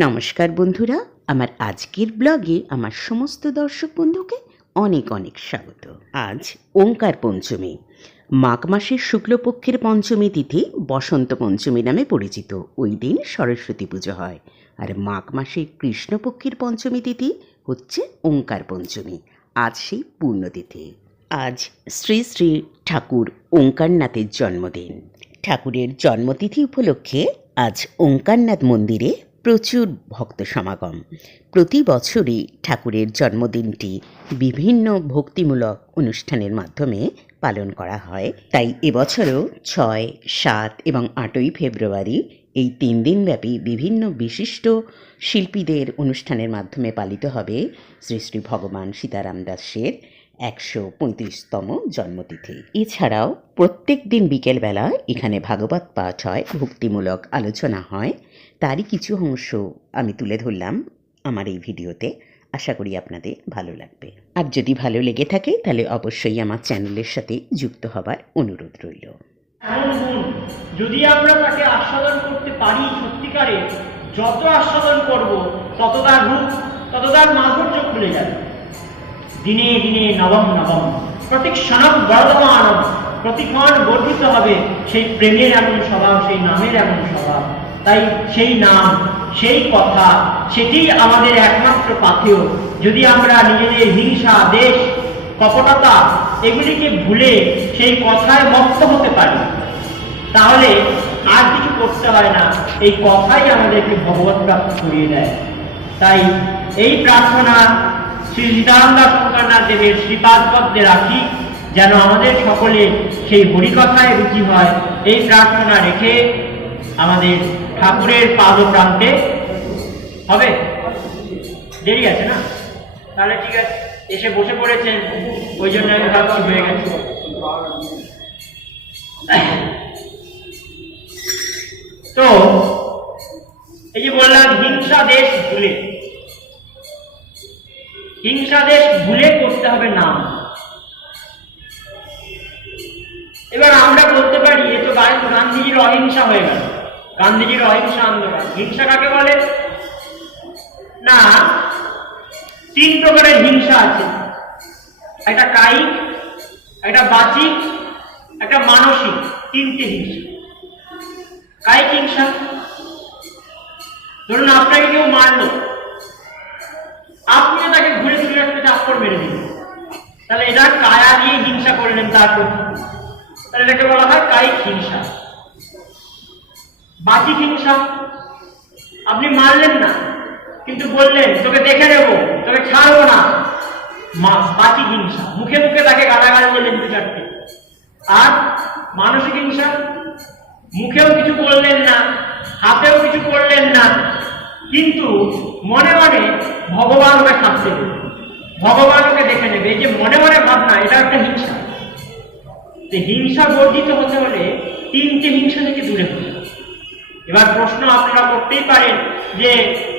নমস্কার বন্ধুরা, আমার আজকের ব্লগে আমার সমস্ত দর্শক বন্ধুকে অনেক অনেক স্বাগত। আজ ওঙ্কার পঞ্চমী, মাঘ মাসের শুক্লপক্ষের পঞ্চমী তিথি বসন্ত পঞ্চমী নামে পরিচিত। ওই দিন সরস্বতী পুজো হয়। আর মাঘ মাসের কৃষ্ণপক্ষের পঞ্চমী তিথি হচ্ছে ওঙ্কার পঞ্চমী। আজ সেই পূর্ণতিথি। আজ শ্রী শ্রী ঠাকুর ওঙ্কারনাথের জন্মদিন। ঠাকুরের জন্মতিথি উপলক্ষে আজ ওঙ্কারনাথ মন্দিরে প্রচুর ভক্ত সমাগম। প্রতি বছরই ঠাকুরের জন্মদিনটি বিভিন্ন ভক্তিমূলক অনুষ্ঠানের মাধ্যমে পালন করা হয়। তাই এবছরও 6, 7 এবং 8ই ফেব্রুয়ারি এই 3 দিনব্যাপী বিভিন্ন বিশিষ্ট শিল্পীদের অনুষ্ঠানের মাধ্যমে পালিত হবে শ্রী শ্রী ভগবান সীতারাম দাসের 135তম জন্মতিথি। এছাড়াও প্রত্যেক দিন বিকেলবেলা এখানে ভাগবত পাঠ হয়, ভক্তিমূলক আলোচনা হয়। তারই কিছু অংশ আমি তুলে ধরলাম আমার এই ভিডিওতে। আশা করি আপনাদের ভালো লাগবে। আর যদি ভালো লেগে থাকে তাহলে অবশ্যই আমার চ্যানেলের সাথে যুক্ত হবার অনুরোধ রইল। যদি আমরা তাকে আস্বাদন করতে পারি সত্যিকারে, যত আস্বাদন করব তত তার রূপ, তত তার মাধুর্য খুলে যাবে। দিনে দিনে নবম নবম, প্রতিক্ষণম বর্ধমানম, প্রতিক্ষণ বর্ধিত হবে সেই প্রেমের এমন স্বভাব, সেই নামের এমন স্বভাব। তাই সেই নাম, সেই কথা, সেটি আমাদের একমাত্র পাথেয়। যদি আমরা নিজেদের হিংসা, দেশ, কপটতা এগুলিকে ভুলে সেই কথায় মত্ত হতে পারি, তাহলে আর কিছু করতে হয় না। এই কথাই আমাদেরকে ভগবত প্রাপ্ত করিয়ে দেয়। তাই এই প্রার্থনা শ্রী সীতারাম দাস ওঙ্কারনাথ দেবের শ্রীপাদপদ্মে রাখি, যেন আমাদের সকলে সেই হরিকথায় রুচি হয়। এই প্রার্থনা রেখে আমাদের ঠাকুরের পাদপ্রান্তে হবে। দেরি আছে না? তাহলে ঠিক আছে, এসে বসে পড়েছেন, ওই জন্য আমি ভাবছি হয়ে গেছে। তো এই যে বললাম, হিংসা দেশ ভুলে, হিংসা দেশ ভুলে করতে হবে নাম। এবার আমরা বলতে পারি এ তো গান্ধীজির অহিংসা হয়ে গেল, গান্ধীজির অহিংসা আন্দোলন। হিংসা কাকে বলে? না, 3 প্রকারের হিংসা আছে। একটা কায়িক, একটা বাচিক, একটা মানসিক। 3টে হিংসা। কায়িক হিংসা, ধরুন আপনাকে কেউ মারলো, আপনিও তাকে ঘুরে ফিরে একটা চাপ্পড় মেরে দিলেন, তাহলে এটা কায়া দিয়ে হিংসা করলেন তার প্রতি, তাহলে এটাকে বলা হয় কায়িক হিংসা। বাচিক হিংসা, আপনি মারলেন না কিন্তু বললেন তোকে দেখে নেব, তোকে ছাড়বো না, বাচিক হিংসা। মুখে মুখে তাকে গালাগাল দিলেন 2-4টে। আর মানসিক হিংসা, মুখেও কিছু বললেন না, হাতেও কিছু করলেন না, কিন্তু মনে মনে ভগবান ওকে শাস্তি দেবে, ভগবান ওকে দেখে নেবে। এই যে মনে মনে ভাবনা, এটা একটা হিংসা। হিংসা বর্জিত হতে হলে 3টে হিংসা থেকে দূরে হতে হবে। এবার প্রশ্ন আপনারা করতেই পারেন যে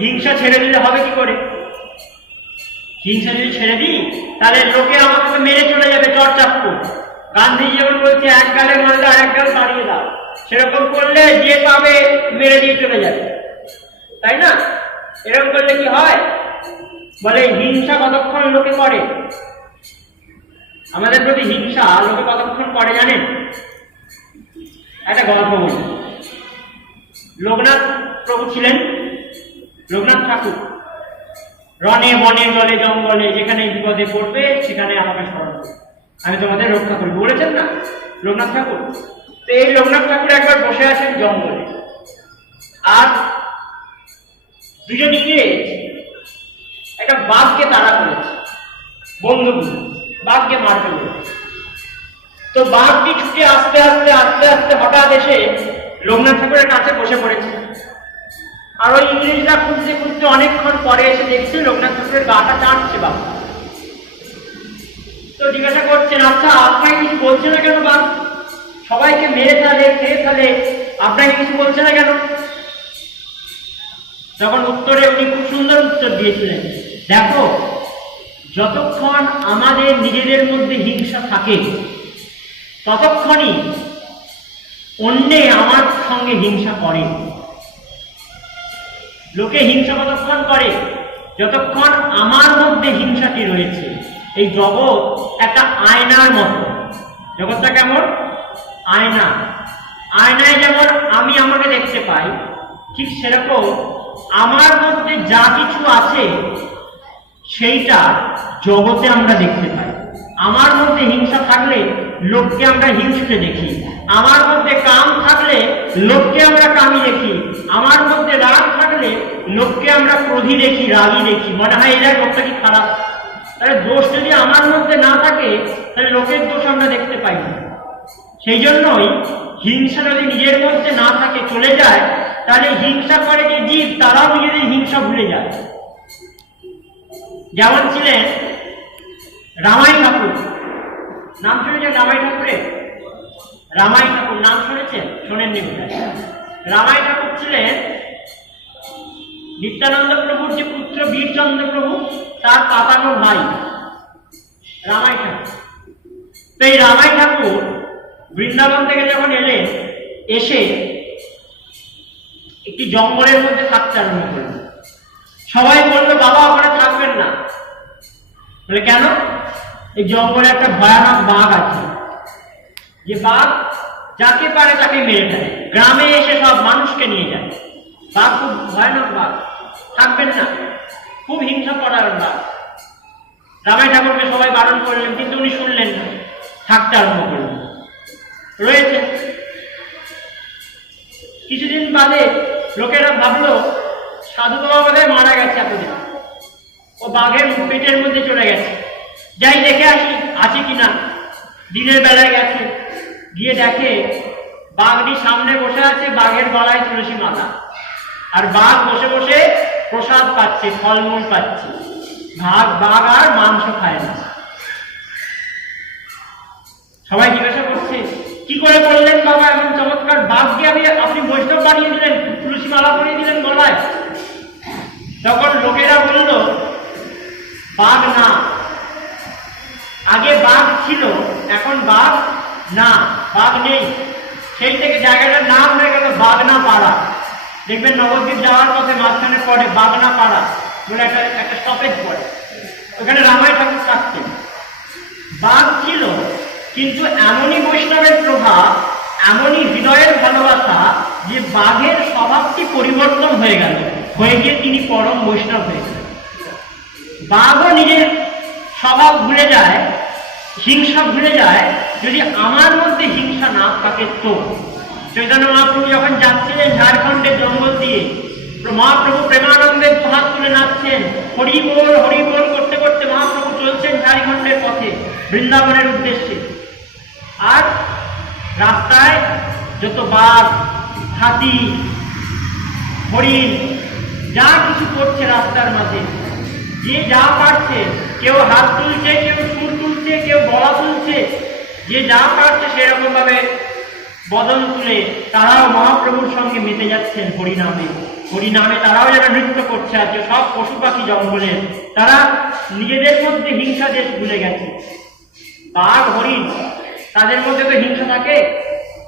হিংসা ছেড়ে দিলে হবে কি করে? হিংসা যদি ছেড়ে দিই তাহলে লোকে আমাকে মেরে চলে যাবে চড়চাপ্পু। গান্ধীজি যেমন বলছে, এক গালে মারলে আর এক গাল তাড়িয়ে দাও, সেরকম করলে যে পাবে মেরে দিয়ে চলে যাবে, তাই না? এরকম করলে কি হয়? বলে হিংসা কতক্ষণ লোকে করে, আমাদের প্রতি হিংসা লোকে কতক্ষণ করে জানেন? একটা গল্প বলি। লোকনাথ প্রভু ছিলেন, লোকনাথ ঠাকুর রণে বনে জলে জঙ্গলে যেখানে বিপদে পড়বে সেখানে আমাকে স্মরণ করবে, আমি তোমাদের রক্ষা করবো বলেছেন না লোকনাথ ঠাকুর। তো এই লোকনাথ ঠাকুর একবার বসে আছেন জঙ্গলে, আর দুজন ইংরেজ একটা বাঘকে তাড়া করেছে, বন্দুক বাঘকে মারতে বলেছে। তো বাঘটি ছুটে আস্তে আস্তে আস্তে আস্তে হঠাৎ এসে লোকনাথ ঠাকুরের কাছে বসে পড়েছে। আর ওই ইংরেজরা খুঁজতে খুঁজতে অনেকক্ষণ পরে এসে দেখছে লোকনাথ ঠাকুরের গাটা চাটছে বাঘ। তো জিজ্ঞাসা করছেন, আচ্ছা আপনাকে কিছু বলছে না কেন বাঘ? সবাইকে মেরে ফেলে, খেয়ে ফেলে, আপনাকে কিছু বলছে না কেন? তখন উত্তরে উনি খুব সুন্দর উত্তর দিয়েছিলেন, দেখো, যতক্ষণ আমাদের নিজেদের মধ্যে হিংসা থাকে ততক্ষণই অন্যে আমার সঙ্গে হিংসা করে। লোকে হিংসা কতক্ষণ করে? যতক্ষণ আমার মধ্যে হিংসাটি রয়েছে। এই জগৎ একটা আয়নার মতো। জগৎটা কেমন? আয়না। আয়নায় যেমন আমি আমাকে দেখতে পাই, ঠিক সেরকম আমার মধ্যে যা কিছু আছে সেইটা জগতে আমরা দেখতে পাই। আমার মধ্যে হিংসা থাকলে লোককে আমরা হিংসুটে দেখি, আমার মধ্যে কাম থাকলে লোককে আমরা কামি দেখি, আমার মধ্যে রাগ থাকলে লোককে আমরা ক্রোধী দেখি, রাগী দেখি, মনে হয় এরা লোকটা কি খারাপ। তাহলে দোষ যদি আমার মধ্যে না থাকে তাহলে লোকের দোষ আমরা দেখতে পাই না। সেই জন্যই হিংসা যদি নিজের মধ্যে না থাকে, চলে যায়, তাহলে হিংসা করে যে জীব তারাও নিজেদের হিংসা ভুলে যায়। যেমন ছিলেন রামাই ঠাকুর। নাম শুনেছেন রামাই ঠাকুরের? রামাই ঠাকুর নাম শুনেছেন? শোনেননি বোধহয়। রামাই ঠাকুর ছিলেন নিত্যানন্দ প্রভুর যে পুত্র বীরচন্দ্র প্রভু, তার পাতানো ভাই রামাই ঠাকুর। তো এই রামাই ঠাকুর বৃন্দাবন থেকে যখন এলেন, এসে একটি জঙ্গলের মধ্যে থাকতে আরম্ভ করলেন। সবাই বললো, বাবা ওখানে থাকবেন না। বলে কেন? এই জঙ্গলে একটা ভয়ানক বাঘ আছে, যে বাঘ যাকে পারে তাকে মেরে ফেলে, গ্রামে এসে সব মানুষকে নিয়ে যায়। বাঘ খুব ভয়ানক বাঘ, থাকবেন না, খুব হিংসা করার বাঘ। রামাই ঠাকুরকে সবাই বারণ করলেন, কিন্তু উনি শুনলেন না, থাকতে আরম্ভ করলেন, রয়েছে। কিছুদিন বাদে লোকেরা ভাবলো সাধু বাবা বোধহয় মারা গেছে, এতদিন ও বাঘের পেটের মধ্যে চলে গেছে, যাই দেখে আসি আছে কিনা। দিনের বেলায় গেছে, গিয়ে দেখে বাঘটি সামনে বসে আছে, বাঘের গলায় তুলসী মালা, আর বাঘ বসে বসে প্রসাদ পাচ্ছে, ফলমূল পাচ্ছে। বাঘ আর মাংস খায় না। সবাই জিজ্ঞাসা করছে, কি করে বললেন বাবা এমন চমৎকার? বাঘকে আপনি বৈষ্ণব বানিয়ে দিলেন, তুলসী মালা পরিয়ে দিলেন গলায়। তখন লোকেরা বলল, বাঘ না, আগে বাঘ ছিল, এখন বাঘ না, বাঘ নেই। সেই থেকে জায়গাটার নাম হয়ে গেল বাগনা পাড়া। দেখবেন নবদ্বীপ যাওয়ার পথে মাঝখানে পড়ে বাগনা পাড়া বলে একটা স্টপেজ পড়ে, ওখানে রামাই ঠাকুর থাকতেন। বাঘ ছিল, কিন্তু এমনই বৈষ্ণবের প্রভাব, এমনই হৃদয়ের ভালোবাসা, যে বাঘের স্বভাবটি পরিবর্তন হয়ে গেল, হয়ে গিয়ে তিনি পরম বৈষ্ণব হয়ে গেলেন। বাঘও নিজের স্বভাব ভুলে যায়, হিংসা ভুলে যায়, যদি আমার মধ্যে হিংসা না থাকে। তো চৈতন্য মহাপ্রভু যখন যাচ্ছিলেন ঝাড়খণ্ডের জঙ্গল দিয়ে, মহাপ্রভু প্রেমানন্দে দুহাত তুলে নাচছেন, হরি বল করতে করতে মহাপ্রভু চলছেন ঝাড়খণ্ডের পথে বৃন্দাবনের উদ্দেশ্যে। আর রাস্তায় যত বাঘ, হাতি, হরিণ যা কিছু করছে রাস্তার মাঝে, যে যা পারছে, কেউ হাত তুলছে, কেউ সুর তুলছে, কেউ গলা তুলছে, যে যা পারছে সেরকম ভাবে বদন তুলে তারাও মহাপ্রভুর সঙ্গে মেতে যাচ্ছেন হরিনামে। হরিনামে তারাও যারা নৃত্য করছে, আজকে সব পশু পাখি জঙ্গলের, তারা নিজেদের মধ্যে হিংসা দেশ ভুলে গেছে। বাঘ হরিণ তাদের মধ্যে তো হিংসা থাকে,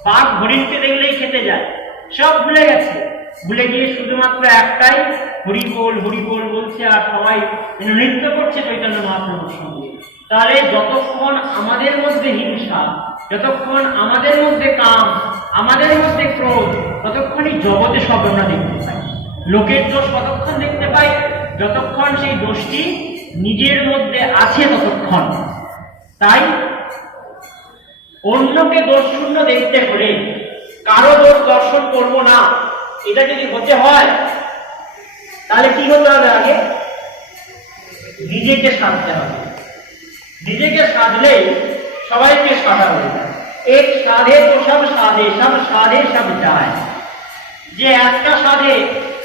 বাঘ হরিণকে দেখলেই খেতে যায়, সব ভুলে গেছে। ভুলে গিয়ে শুধুমাত্র একটাই হরি বল বলছে, আর সবাই নৃত্য করছে চৈতন্য মহাপ্রভুর সঙ্গে। তাহলে যতক্ষণ আমাদের মধ্যে হিংসা, যতক্ষণ আমাদের মধ্যে কাম, আমাদের মধ্যে ক্রোধ, ততক্ষণই জগতে সব আমরা দেখতে পাই। লোকের দোষ কতক্ষণ দেখতে পাই? যতক্ষণ সেই দোষটি নিজের মধ্যে আছে ততক্ষণ। তাই অন্যকে দোষ শূন্য দেখতে হলে কারো দোষ দর্শন করবো না, এটা যদি হতে হয় তাহলে কি হতে হবে? আগে নিজেকে সাধতে হবে। নিজেকে সাধলেই সবাইকে সাধা হয়ে যায়। এক সাধে তো সব সাধে, সব সাধে সব যায়। যে একটা সাধে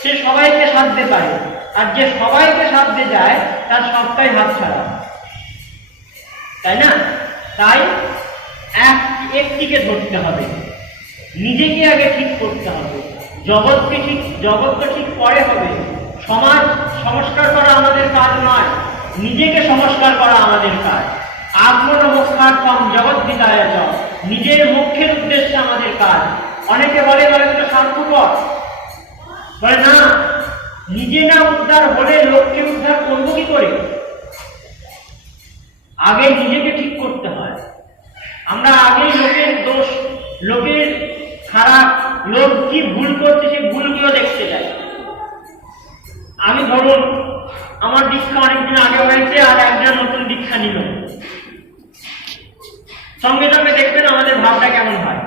সে সবাইকে সাধতে পারে, আর যে সবাইকে সাধতে যায় তার সবটাই হাতছাড়া, তাই না? তাই একটিকে ধরতে হবে, নিজেকে আগে ঠিক করতে হবে। জগৎ তো ঠিক পরে হবে। সমাজ সংস্কার করা আমাদের কাজ নয়, নিজেকে সংস্কার করা আমাদের কাজ। আত্মনমস্কারম জগদ্বিতায় চ, নিজের মুখ্যের উদ্দেশ্যে আমাদের কাজ। অনেকে বলে তো স্বার্থপর, বলে না, নিজে না উদ্ধার হলে লোককে উদ্ধার করবো কি করে? আগে নিজেকে ঠিক করতে হয়। আমরা আগেই লোকের দোষ, লোকের খারাপ, লোক কি ভুল করছে সেই ভুলগুলো দেখতে যাই। আমি ধরুন আমার দীক্ষা অনেকদিন আগে হয়েছে, আর একজন নতুন দীক্ষা নিল, সঙ্গে সঙ্গে দেখবেন আমাদের ভাবটা কেমন হয়।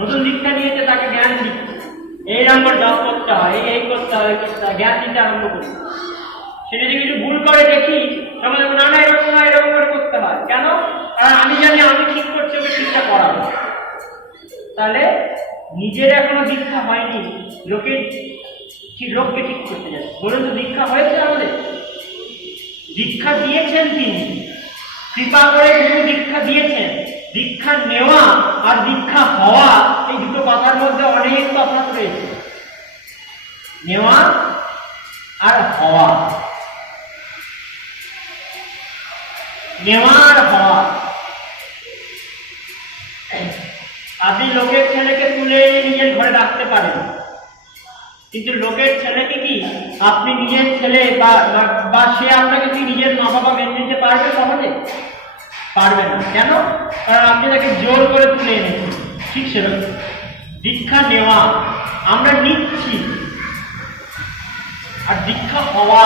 নতুন দীক্ষা নিয়েছে, তাকে জ্ঞান দিচ্ছে, এই নম্বর জপ করতে হয়, এই করতে হয়, জ্ঞান দিতে আরম্ভ করি। সে যদি কিছু ভুল করে দেখি, তখন না না এরকম না, এরকম করে করতে হয়। কেন? কারণ আমি জানি আমি ঠিক করছি, ওকে ঠিকটা করাবো। তাহলে নিজের এখনো দীক্ষা হয়নি, লোককে ঠিক করতে যাচ্ছে। বলুন তো, দীক্ষা হয়েছে আমাদের? দীক্ষা দিয়েছেন তিনি, কৃপা করে গুরু দীক্ষা দিয়েছেন। দীক্ষা নেওয়া আর দীক্ষা হওয়া, এই দুটো কথার মধ্যে অনেক তফাৎ রয়েছে। নেওয়া আর হওয়া, নেওয়া আর হওয়া। আপনি লোকের ছেলেকে তুলে নিজের ঘরে রাখতে পারেন, কিন্তু লোকের ছেলেকে কি আপনি নিজের ছেলে বা সে আপনাকে কি নিজের মা বাবা মেনে নিতে পারবে? সহজে পারবে না। কেন? কারণ আপনি তাকে জোর করে তুলে এনেছেন। ঠিক সেরকম দীক্ষা নেওয়া আমরা নিচ্ছি, আর দীক্ষা হওয়া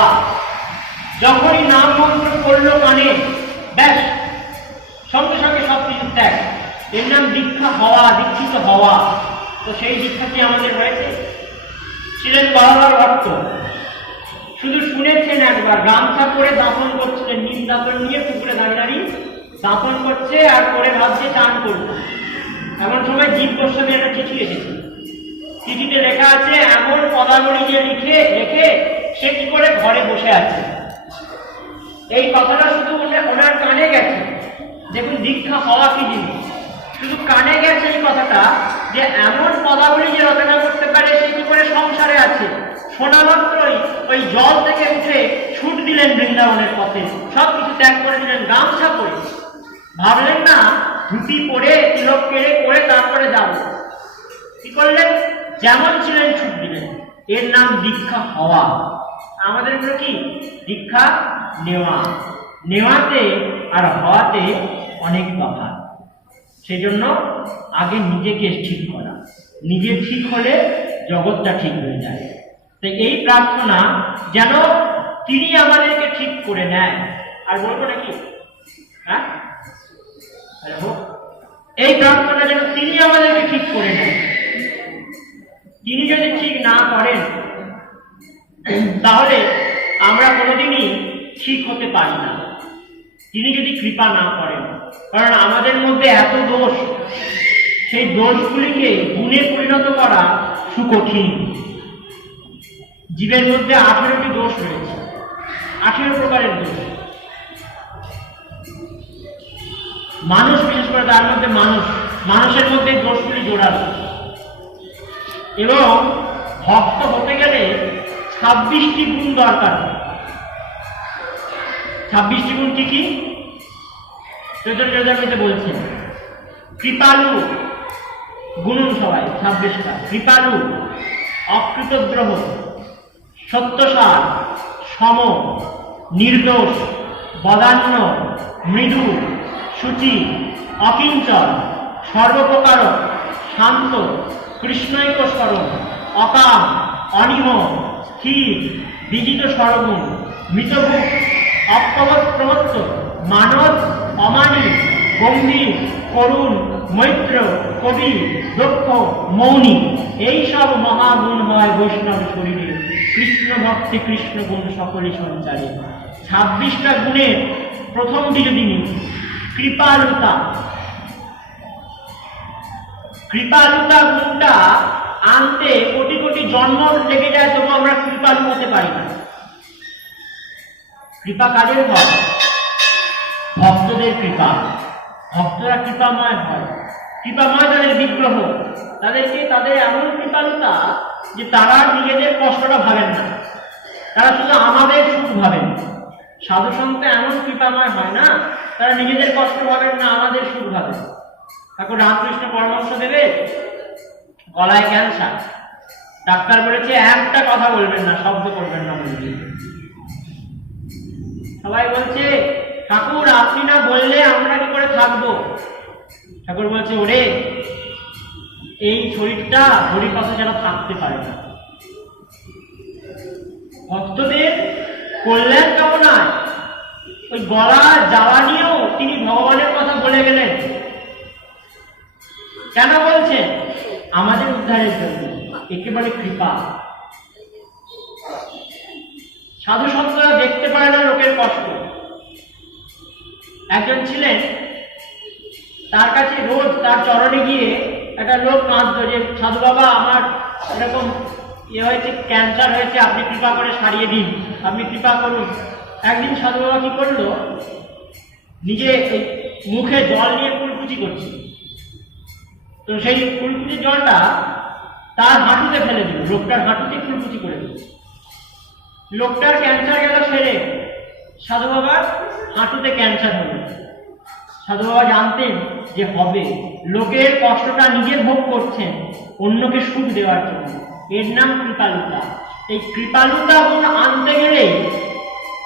যখনই নাম মন্ত্র করলো কানে, ব্যাস সঙ্গে সঙ্গে সব কিছু ত্যাগ। এর নাম দীক্ষা হওয়া, দীক্ষিত হওয়া। তো সেই দীক্ষা কি আমাদের হয়েছে? ছিলেন বরাবর ভক্ত, শুধু শুনেছেন একবার, গামছা পরে দাফন করছিলেন, নিম দাফন নিয়ে পুকুরে দাঁড়িয়ে দাফন করছে, আর করে ভাবছে চান করবে। এমন সময় জীব গোস্বামী একটা চিঠি লিখেছে। চিঠিতে লেখা আছে এমন পদাবলী যে রেখে সে কি করে ঘরে বসে আছে। এই কথাটা শুধু ওনার কানে গেছে। দেখুন দীক্ষা হওয়া কি জিনিস, শুধু কানে গেছে এই কথাটা, যে এমন পদাবলী যে রচনা করতে পারে সে কি করে সংসারে আছে। শোনা মাত্রই ওই জল থেকে উঠে ছুট দিলেন বৃন্দাবনের পথে, সবকিছু ত্যাগ করে দিলেন, গামছা পরে। ভাবলেন না ধুতি পরে, তিলক কেড়ে করে তারপরে যাব। কি করলেন? যেমন ছিলেন ছুট দিলেন। এর নাম দীক্ষা হওয়া। আমাদের হলো কি? দীক্ষা নেওয়া। নেওয়াতে আর হওয়াতে অনেক তফাৎ। সেই জন্য আগে নিজেকে ঠিক করা, নিজে ঠিক হলে জগৎটা ঠিক হয়ে যায়। তো এই প্রার্থনা যেন তিনি আমাদেরকে ঠিক করে নেয়। আর বলবো নাকি? হ্যাঁ, এই প্রার্থনা যেন তিনি আমাদেরকে ঠিক করে নেন। তিনি যদি ঠিক না করেন তাহলে আমরা কোনোদিনই ঠিক হতে পারি না। তিনি যদি কৃপা না করেন, কারণ আমাদের মধ্যে এত দোষ, সেই দোষগুলিকে গুণে পরিণত করা সুকঠিন। জীবের মধ্যে 18টি দোষ রয়েছে, 18 প্রকারের দোষ। মানুষ বিশেষ করে, তার মধ্যে মানুষের মধ্যে দোষগুলি জোড়ানো। এবং ভক্ত হতে গেলে 26টি গুণ দরকার। 26টি গুণ কি কি? চৈতন্যতে বলছেন কৃপালু, গুণন সবাই 26টা। কৃপালু, অকৃতদ্রোহ, সত্যসার, সম, নির্দোষ, বদান্য, মৃদু, শুচি, অকিঞ্চন, সর্বপ্রকারক, শান্ত, কৃষ্ণৈক স্বরূপ, অকাম, অনিম, স্থির, বিজিত সর্বগুণ, মৃতভূক, অপ্রমত্ত, মানব, অমানি, গম্ভীর, করুণ, মৈত্র, কবি, দক্ষ, মৌনী। এই সব মহাগুণ হয় বৈষ্ণব শরীরে, কৃষ্ণ ভক্তি কৃষ্ণ গুণ সকলে সঞ্চারে। 26টা গুণের প্রথমটি যদি নিই, কৃপালুতা। কৃপালুতা গুণটা আনতে কোটি কোটি জন্ম লেগে যায়, তবু আমরা কৃপালু হতে পারি না। কৃপা কাদের হয়? ভক্তদের কৃপা। ভক্তরা কৃপাময় হয়। কৃপাময় তাদের বিগ্রহ, তাদের এমন কৃপালুতা যে তারা নিজেদের কষ্টটা ভাবেন না, তারা শুধু আমাদের সুখ ভাবেন। সাধু সন্ত এমন কৃপাময় হয় না, তারা নিজেদের কষ্ট ভাবেন না, আমাদের সুখ ভাবেন। ঠাকুর রামকৃষ্ণ পরমহংস দেবের গলায় ক্যান্সার, ডাক্তার বলেছে একটা কথা বলবেন না, শব্দ করবেন না বলবে। সবাই বলছে ঠাকুর আপনি না বললে আমরা কি করে থাকবো? ঠাকুর বলছে ওরে, এই শরীরটা হরিপথে যেন থাকতে পারে না। ভক্তদের কল্যাণ কামনায় ওই গলা জ্বালা নিয়েও তিনি ভগবানের কথা বলে গেলেন। কেন বলছেন? আমাদের উদ্ধারের জন্য, একেবারে কৃপা। সাধু সন্তরা দেখতে পারে না লোকের কষ্ট। একজন ছিলেন, তার কাছে রোজ তার চরণে গিয়ে একটা লোক কাঁদতো যে সাধু বাবা আমার এরকম হয়েছে, ক্যান্সার হয়েছে, আপনি কৃপা করে সারিয়ে দিন, আপনি কৃপা করুন। একদিন সাধু বাবা কি করলো, নিজে মুখে জল নিয়ে কুলকুচি করছে, তো সেই কুলকুচির জলটা তার হাঁটুতে ফেলে দিল, লোকটার হাঁটুতে কুলকুচি করে দিল। লোকটার ক্যান্সার গেল সেরে, সাধু বাবার হাঁটুতে ক্যান্সার হলো। সাধু বাবা জানতেন যে হবে, লোকের কষ্টটা নিজে ভোগ করছেন অন্যকে সুখ দেওয়ার জন্য। এর নাম কৃপালুতা। এই কৃপালুতা গুণ আনতে গেলে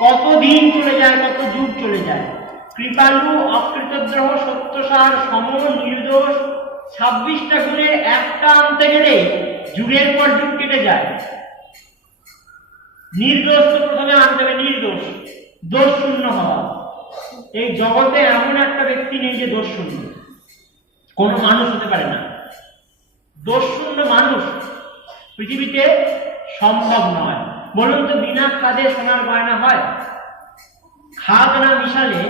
কত দিন চলে যায়, কত যুগ চলে যায়। কৃপালু, অকৃতদ্রহ, সত্যসার, সম, নির্দোষ 26টা গুণের একটা আনতে গেলে যুগের পর যুগ কেটে যায়। নির্দোষ তো প্রথমে আনতে হবে, নির্দোষ, দোষ শূন্য হওয়া। এই জগতে এমন একটা ব্যক্তি নেই যে দোষ শূন্য, কোনো মানুষ হতে পারে না। দোষ শূন্য মানুষ পৃথিবীতে সম্ভব নয়। বলুন তো, বিনা খাদে সোনার গয়না হয়? খাদ না মিশালে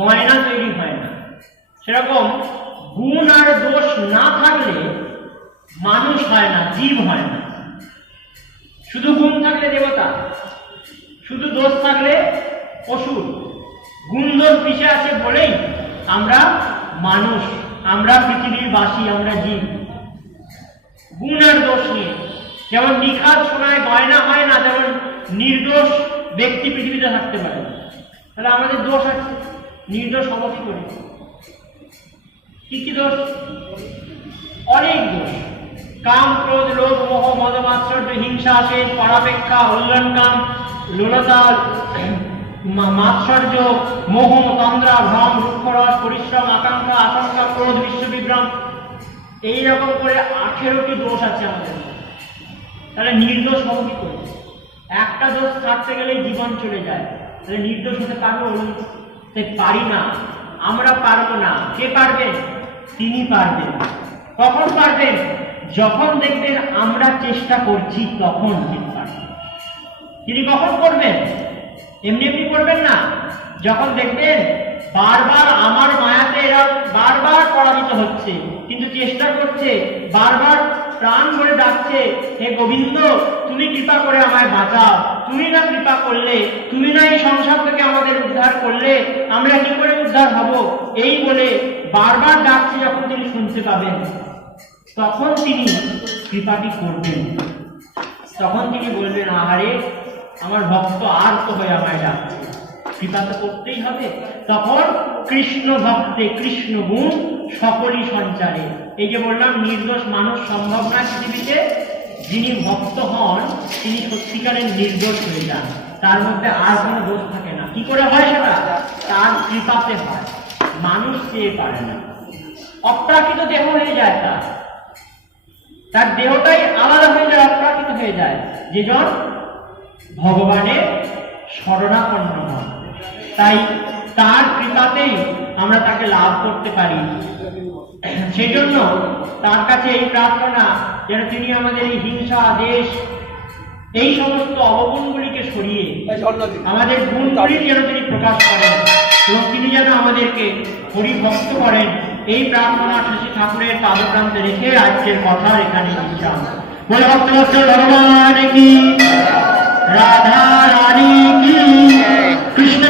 গয়না তৈরি হয় না। সেরকম গুণ আর দোষ না থাকলে মানুষ হয় না, জীব হয় না। শুধু গুণ থাকলে দেবতা, শুধু দোষ থাকলে অসুর। গুণ দোষ মিশে আছে বলেই আমরা মানুষ, আমরা পৃথিবীর বাসী, আমরা জীব। গুণ আর দোষ নিয়ে যেমন নিখাদ সোনায় গয়না হয় না, তেমন নির্দোষ ব্যক্তি পৃথিবীতে থাকতে পারে না। তাহলে আমাদের দোষ আছে, নির্দোষ হব কি করে? কি কি দোষ? অনেক দোষ। কাম, ক্রোধ, লোভ, মোহ, মদ, মাৎসর্য, হিংসা, শেষ, পরাপেক্ষা, উল্লঙ্ঘন, লোলতা, মাৎসর্য, মোহ, তন্দ্রা, ভ্রম, রূক্ষরস, পরিশ্রম, আকাঙ্ক্ষা, আশঙ্কা, ক্রোধ, বিশ্ববিভ্রম, এইরকম করে 18টি দোষ আছে আমাদের। তাহলে নির্দোষ হব কি করে? একটা দোষ ছাড়তে গেলেই জীবন চলে যায়। তাহলে নির্দোষ হতে পারবো? পারি না, আমরা পারবো না। কে পারবেন? তিনি পারবেন। কখন পারবেন? যখন দেখবেন আমরা চেষ্টা করছি, তখন তিনি পারবেন। তিনি কখন করবেন? এমনি এমনি করবেন না। যখন দেখবেন বারবার আমার মায়াতে এরা বারবার পরাজিত হচ্ছে, কিন্তু চেষ্টা করছে, বারবার প্রাণ ভরে ডাকছে, হে গোবিন্দ তুমি কৃপা করে আমায় বাঁচাও, তুমি না কৃপা করলে, তুমি না এই সংসার থেকে আমাদের উদ্ধার করলে, আমরা কি করে উদ্ধার হব? এই বলে বারবার ডাকছে। যখন তিনি শুনতে পাবেন, তখন তিনি কৃপাটি করবেন। তখন তিনি বলবেন, আহারে আমার ভক্ত আর তো হয়ে আমায় ডাকছে, কৃপা তো করতেই হবে। তখন কৃষ্ণ ভক্তে কৃষ্ণ গুণ সকলই সঞ্চারে। এই যে বললাম, নির্দোষ মানুষ সম্ভব নয় পৃথিবীতে। যিনি ভক্ত হন তিনি সত্যিকারের নির্দোষ হয়ে যান, তার মধ্যে আর কোনো দোষ থাকে না। কি করে হয় সেটা? তার কৃপাতে হয়, মানুষ চেয়ে পারে না। অপ্রাকৃত দেহ হয়ে যায়, তার দেহটাই আলাদা হয়ে যায়, অপ্রাকৃত হয়ে যায়। যেজন ভগবানের শরণাপন্ন হয়, তাই তার কৃপাতেই আমরা তাকে লাভ করতে পারি। সেই জন্য তার কাছে এই প্রার্থনা, যেন তিনি আমাদের এই হিংসা, দেশ, এই সমস্ত অবগুণগুলিকে সরিয়ে আমাদের গুণগুলি যেন তিনি প্রকাশ করেন, এবং তিনি যেন আমাদেরকে হরিভক্ত করেন। এই প্রার্থনা শ্রী ঠাকুরের পাদপ্রান্তে রেখে আজকের কথা এখানে বিশ্রাম। বলে ভক্তবৎসল ভগবান কি, রাধা রানী কি, কৃষ্ণ